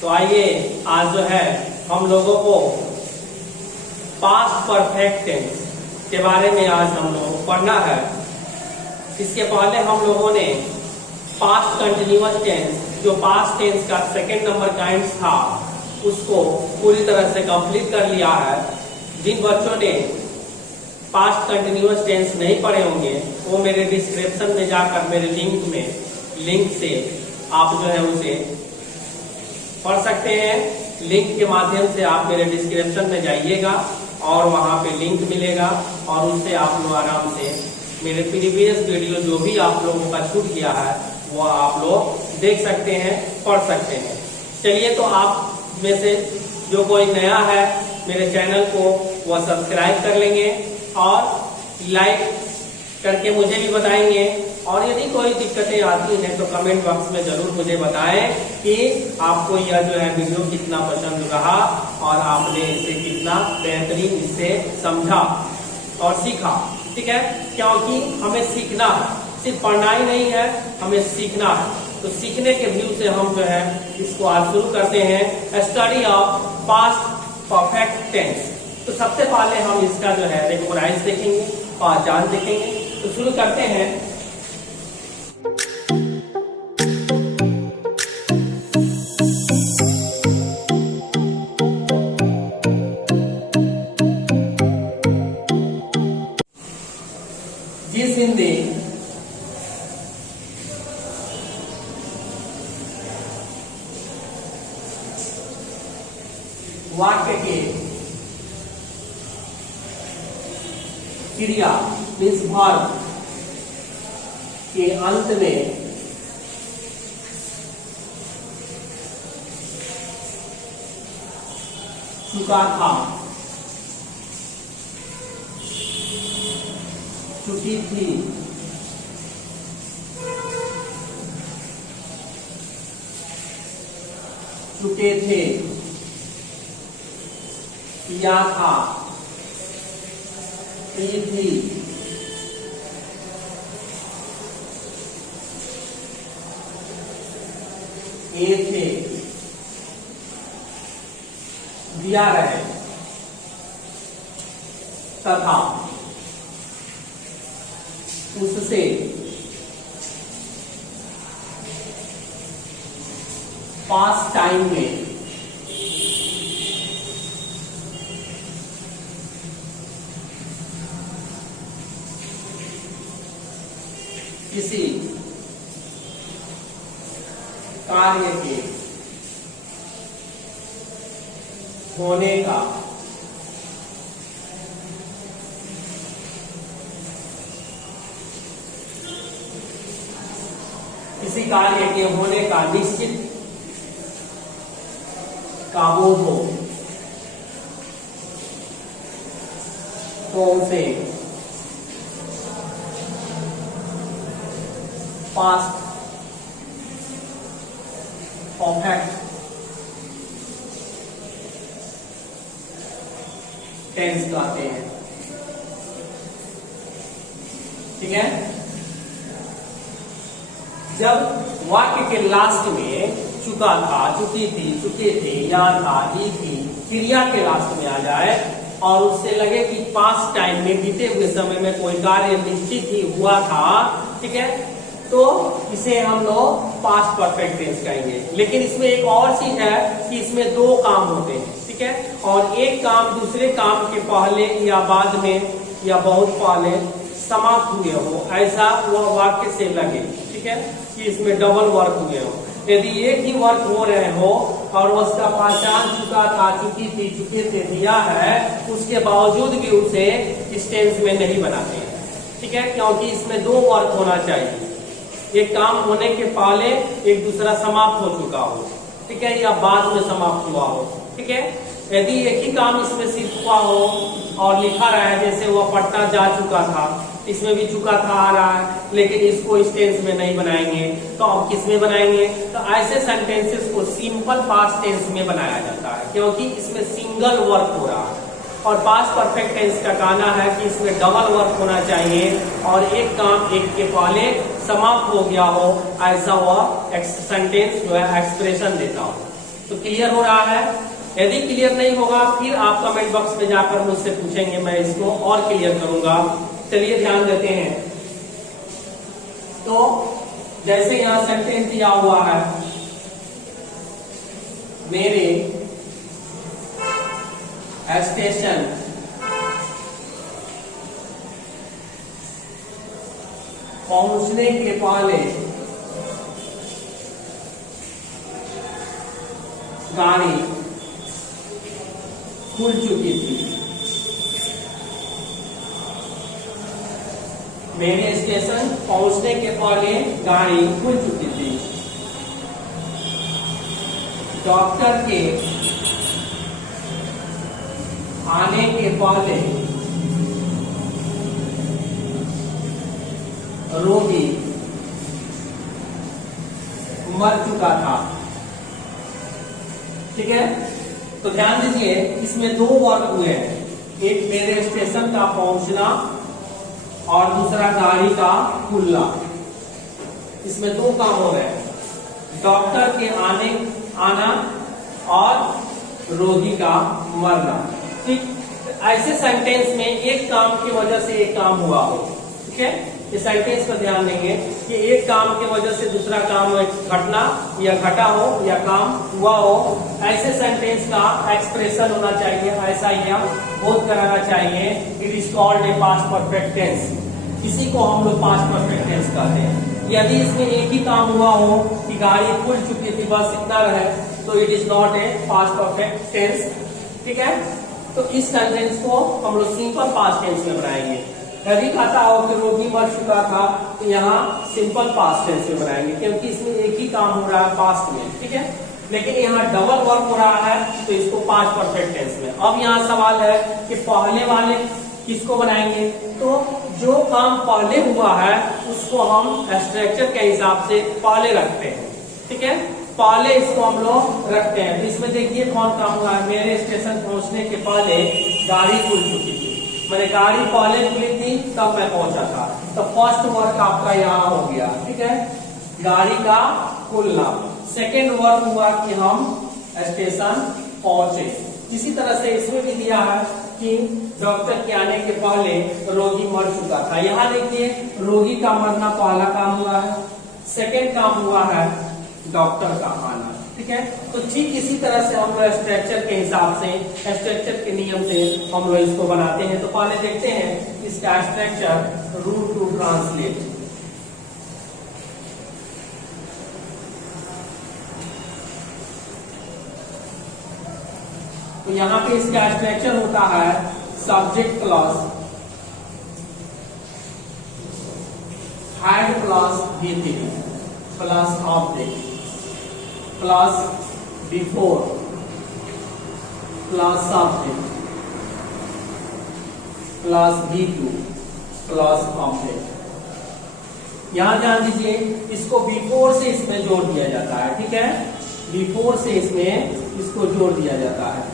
तो आइए आज जो है हम लोगों को पास्ट परफेक्ट टेंस के बारे में आज हम लोग पढ़ना है। इसके पहले हम लोगों ने पास्ट कंटिन्यूअस टेंस, जो पास्ट टेंस का सेकंड नंबर काइंड्स था, उसको पूरी तरह से कंप्लीट कर लिया है। जिन बच्चों ने पास्ट कंटिन्यूअस टेंस नहीं पढ़े होंगे वो मेरे डिस्क्रिप्शन में जाकर मेरे लिंक से आप जो है उसे पढ़ सकते हैं। लिंक के माध्यम से आप मेरे डिस्क्रिप्शन में जाइएगा और वहां पे लिंक मिलेगा और उससे आप लोग आराम से मेरे प्रीवियस वीडियो जो भी आप लोगों का छूट गया है वो आप लोग देख सकते हैं, पढ़ सकते हैं। चलिए, तो आप में से जो कोई नया है मेरे चैनल को वो सब्सक्राइब कर लेंगे और लाइक करके मुझे भी बताएंगे। और यदि कोई दिक्कतें आती हैं तो कमेंट बॉक्स में जरूर मुझे बताएं कि आपको यह जो है वीडियो कितना पसंद रहा और आपने इसे कितना बेहतरीन इससे समझा और सीखा। ठीक है, क्योंकि हमें सीखना है, सिर्फ पढ़ना ही नहीं है, हमें सीखना है। तो सीखने के व्यू से हम जो है इसको आज शुरू करते हैं, study of past perfect tense. तो सबसे पहले हम इसका जो है रेगुलराइज देखेंगे, पहचान देखेंगे। तो शुरू करते हैं। जिस हिंदी वाक्य के क्रिया मीन्स वर्ब के अंत में चुका था, चुकी थी, चुके थे, किया था, की थी, ये थे, दिया रहे, तथा, उससे, पास्ट टाइम में, किसी कार्य के होने का किसी कार्य के होने का निश्चित काबू हो तो उसे पास्ट परफेक्ट टेंस कहते हैं। ठीक है, जब वाक्य के लास्ट में चुका था, चुकी थी, चुके थे, यहाँ था, ही थी, क्रिया के लास्ट में आ जाए और उससे लगे कि पास्ट टाइम में बीते हुए समय में कोई कार्य निश्चित ही हुआ था, ठीक है, तो इसे हम लोग पास्ट परफेक्ट टेंस कहेंगे। लेकिन इसमें एक और चीज है कि इसमें दो काम होते हैं। ठीक है, और एक काम दूसरे काम के पहले या बाद में या बहुत पहले समाप्त हुए हो, ऐसा वह वाक्य से लगे। ठीक है, कि इसमें डबल वर्क हुए हो। यदि एक ही वर्क हो रहे हो और उसका पहचान चुका था, चुकी थी, चुके थे, दिया है, उसके बावजूद भी उसे इस टेंस में नहीं बनाते हैं। ठीक है, क्योंकि इसमें दो वर्क होना चाहिए, एक काम होने के पहले एक दूसरा समाप्त हो चुका हो, ठीक है, या बाद में समाप्त हुआ हो। ठीक है, यदि एक ही काम इसमें सिर्फ हुआ हो और लिखा रहा है, जैसे वह पटना जा चुका था, इसमें भी चुका था आ रहा है, लेकिन इसको इस टेंस में नहीं बनाएंगे, तो अब किस में बनाएंगे? तो ऐसे सेंटेंसेस को सिंपल पास्ट टेंस में बनाया जाता है, क्योंकि इसमें सिंगल वर्क हो रहा है। और पास्ट परफेक्ट टेंस का कहना है कि इसमें डबल वर्क होना चाहिए और एक काम एक के पहले समाप्त हो गया हो, ऐसा वह सेंटेंस जो है एक्सप्रेशन देता हो। तो क्लियर हो रहा है? यदि क्लियर नहीं होगा फिर आप कमेंट बॉक्स में जाकर मुझसे पूछेंगे, मैं इसको और क्लियर करूंगा। चलिए ध्यान देते हैं। तो जैसे यहां सेंटेंस दिया हुआ है, मेरे स्टेशन पहुंचने के पहले गाड़ी खुल चुकी थी। मेरे स्टेशन पहुंचने के पहले गाड़ी खुल चुकी थी। डॉक्टर के आने के पहले रोगी मर चुका था। ठीक है, तो ध्यान दीजिए इसमें दो वर्क हुए हैं, एक मेरे स्टेशन का पहुंचना और दूसरा गाड़ी का खुलना। इसमें दो काम हो रहे हैं, डॉक्टर के आना और रोगी का मरना। ठीक, ऐसे सेंटेंस में एक काम की वजह से एक काम हुआ हो। ठीक है, इस सेंटेंस पर ध्यान देंगे कि एक काम की वजह से दूसरा काम घटना या घटा हो या काम हुआ हो। ऐसे सेंटेंस का एक्सप्रेशन होना चाहिए, ऐसा या बोध कराना चाहिए। It is called a past perfect tense. इसी को हम लोग पास्ट परफेक्ट टेंस कहते हैं। यदि इसमें एक ही काम हुआ हो कि गाड़ी खुल चुकी थी, बस इतना रहे, तो it is not a past perfect tense. ठीक है, तो इस सेंटेंस को हम लोग सिंपल पास्ट टेंस में बनाएंगे। यदि कहता हो कि रोगी मर चुका था, तो यहाँ सिंपल पास्ट टेंस में बनाएंगे, क्योंकि इसमें एक ही काम हो रहा है पास्ट में। ठीक है, लेकिन यहाँ डबल वर्क हो रहा है, तो इसको पास्ट परफेक्ट टेंस में। अब यहाँ सवाल है कि पहले वाले किसको बनाएंगे? तो जो काम पहले हुआ है उसको हम स्ट्रक्चर के हिसाब से पहले रखते हैं। ठीक है, पहले इसको हम लोग रखते हैं। तो इसमें देखिए कौन काम हुआ है, मेरे स्टेशन पहुंचने के पहले गाड़ी खुल चुकी थी। मैंने गाड़ी पहले खुली थी तब मैं पहुंचा था, तो फर्स्ट वर्क आपका यहाँ हो गया। ठीक है, गाड़ी का खुलना। सेकेंड वर्क हुआ कि हम स्टेशन पहुंचे। इसी तरह से इसमें भी दिया है कि डॉक्टर के आने के पहले रोगी मर चुका था। यहाँ देखिए रोगी का मरना पहला काम हुआ है, सेकेंड काम हुआ है डॉक्टर का आना। ठीक है, तो ठीक इसी तरह से हम लोग स्ट्रक्चर के हिसाब से, स्ट्रक्चर के नियम से हम लोग इसको बनाते हैं। तो पहले देखते हैं इसका स्ट्रक्चर, रूल टू ट्रांसलेट। तो यहाँ पे इसका स्ट्रक्चर होता है सब्जेक्ट प्लस हेड प्लस वी3 plus object plus before plus subject plus V2 plus object. यहां ध्यान दीजिए, इसको बिफोर से इसमें जोड़ दिया जाता है। ठीक है, बिफोर से इसमें इसको जोड़ दिया जाता है।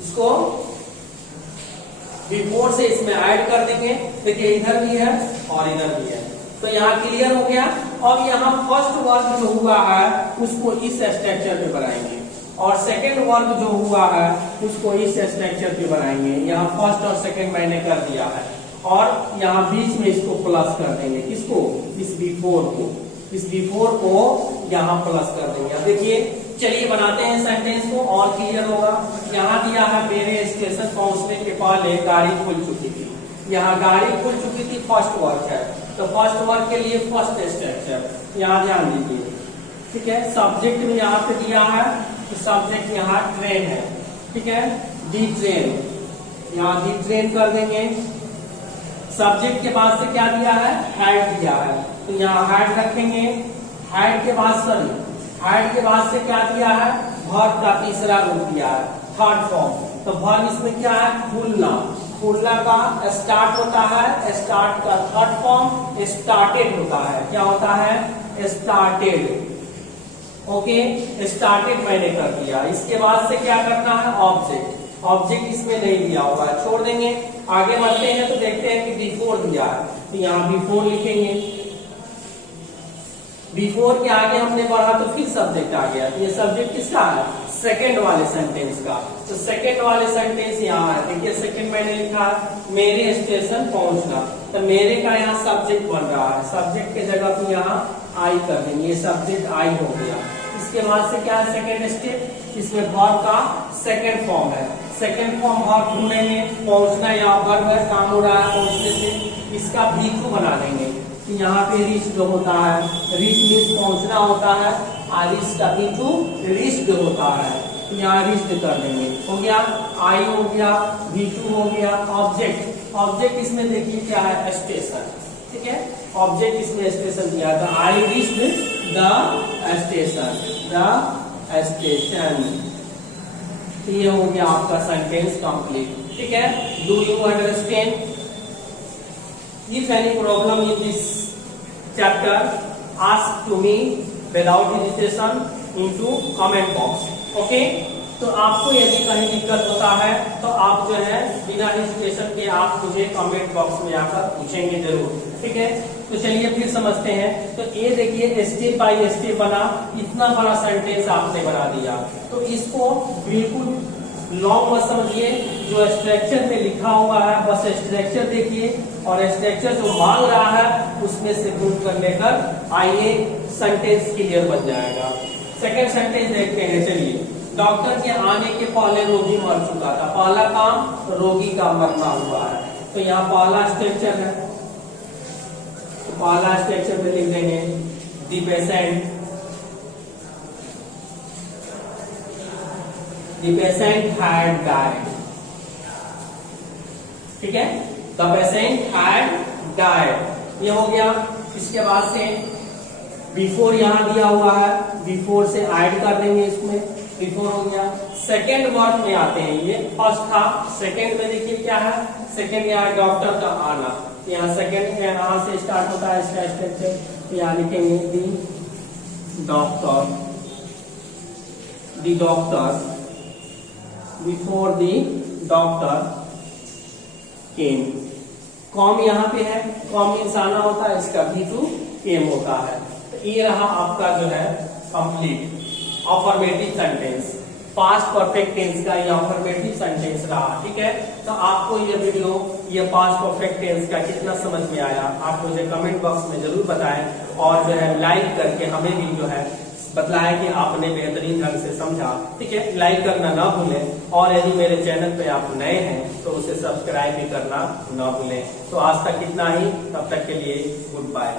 इसको बिफोर से इसमें ऐड कर देंगे। देखिए इधर भी है और इधर भी है, तो यहाँ क्लियर हो गया। अब यहाँ फर्स्ट वर्क जो हुआ है उसको इस स्ट्रक्चर पे बनाएंगे, और सेकेंड वर्क जो हुआ है उसको इस स्ट्रक्चर पे बनाएंगे। यहाँ फर्स्ट और सेकेंड मैंने कर दिया है, और यहाँ बीच में इसको प्लस कर देंगे। किसको? इस बिफोर को। इस बिफोर को यहाँ प्लस कर देंगे। अब देखिए, चलिए बनाते हैं सेंटेंस को और क्लियर होगा। यहाँ दिया है मेरे स्टेशन पहुंचने के पहले गाड़ी खुल चुकी थी। यहाँ गाड़ी खुल चुकी थी फर्स्ट वर्क है, तो फर्स्ट वर्क के लिए फर्स्ट स्ट्रक्चर यहाँ ध्यान दीजिए। ठीक है, सब्जेक्ट में यहाँ पे दिया है, तो सब्जेक्ट यहाँ ट्रेन है। ठीक है, दी ट्रेन, यहाँ दी ट्रेन कर देंगे। सब्जेक्ट के बाद से क्या दिया है? हेड दिया है, तो यहाँ हेड रखेंगे। हेड के बाद हेड के बाद से क्या दिया है? वर्ब का तीसरा रूप दिया है, थर्ड फॉर्म। तो वर्ब इसमें क्या है? खुलना। खुलना का स्टार्ट होता है, स्टार्ट का थर्ड फॉर्म स्टार्टेड होता है। क्या होता है? स्टार्टेड। ओके, स्टार्टेड मैंने कर दिया। इसके बाद से क्या करना है? ऑब्जेक्ट। ऑब्जेक्ट इसमें नहीं दिया हुआ है, छोड़ देंगे। आगे बढ़ते हैं तो देखते हैं कि बिफोर दिया है, तो यहाँ बिफोर लिखेंगे। बिफोर के आगे हमने पढ़ा तो फिर सब्जेक्ट आ गया। ये सब्जेक्ट किसका है? सेकंड वाले सेंटेंस का। तो सेकंड वाले सेंटेंस यहाँ है। देखिए सेकंड मैंने लिखा मेरे स्टेशन पहुंचना, तो मेरे का यहाँ सब्जेक्ट बन रहा है। सब्जेक्ट के जगह पे यहाँ आई कर देंगे, ये सब्जेक्ट आई हो गया। इसके बाद से क्या है? सेकंड स्टेप, इसमें वर्ब का सेकंड फॉर्म है। सेकंड फॉर्म वर्ब ढूंढेंगे, पहुंचना या वर्ब है, काम हो रहा है पहुंचने से, इसका V2 बना देंगे। तो यहाँ पे रीच जो होता है, रीच मीन्स पहुंचना होता है, और रीच का V2 रीच्ड होता है। तो यहाँ रीच्ड कर देंगे, हो गया। आई हो गया, V2 हो गया। ऑब्जेक्ट, ऑब्जेक्ट इसमें देखिए क्या है? स्टेशन, ठीक है। ऑब्जेक्ट इसमें स्टेशन दिया था, I reached the station, the station. तो ये हो गया आपका सेंटेंस कंप्लीट, ठीक है। Do you understand? If any problem in this chapter ask to me without hesitation into comment box, okay. तो आपको यदि कहीं दिक्कत होता है तो आप जो है बिना हेजिटेशन के आप मुझे कमेंट बॉक्स में आकर पूछेंगे जरूर, ठीक है। तो चलिए फिर समझते हैं। तो ये देखिए स्टेप बाय स्टेप बना, इतना बड़ा सेंटेंस आपने बना दिया। तो इसको बिल्कुल लॉन्ग मत समझिए, जो स्ट्रक्चर में लिखा हुआ है बस स्ट्रक्चर देखिए, और स्ट्रक्चर जो मांग रहा है उसमें से ढूंढ कर लेकर आइए, सेंटेंस क्लियर बन जाएगा। सेकंड सेंटेंस देखते हैं, चलिए। डॉक्टर के आने के पहले रोगी मर चुका था। पहला काम रोगी का मरना हुआ है। तो यहाँ पहला स्ट्रक्चर है, तो पहला स्ट्रक्चर में लिख देंगे द पेशेंट हैड डाइड, ठीक है। द पेशेंट हैड डाइड, ये हो गया। इसके बाद से बिफोर यहाँ दिया हुआ है, बिफोर से ऐड कर देंगे इसमें, बिफोर हो गया। सेकेंड वर्ड में आते हैं, ये फर्स्ट था, सेकेंड में देखिए क्या है? सेकेंड यहाँ डॉक्टर का आना, यहाँ सेकेंड यहाँ से स्टार्ट होता है इसका स्ट्रक्चर। तो यहाँ लिखेंगे the doctor before the doctor came. कॉम यहाँ पे है, कॉम मीन्स आना होता है, इसका V2 केम होता है। तो ये रहा आपका जो है complete affirmative sentence. Past perfect tense का ये अफर्मेटिव सेंटेंस रहा, ठीक है। तो आपको ये वीडियो, ये पास्ट परफेक्ट टेंस का कितना समझ में आया आप मुझे कमेंट बॉक्स में जरूर बताएं, और जो है लाइक करके हमें भी जो है बतलाएं कि आपने बेहतरीन ढंग से समझा, ठीक है। लाइक करना ना भूलें, और यदि मेरे चैनल पे आप नए हैं तो उसे सब्सक्राइब भी करना ना भूलें। तो आज तक इतना ही, तब तक के लिए गुड बाय।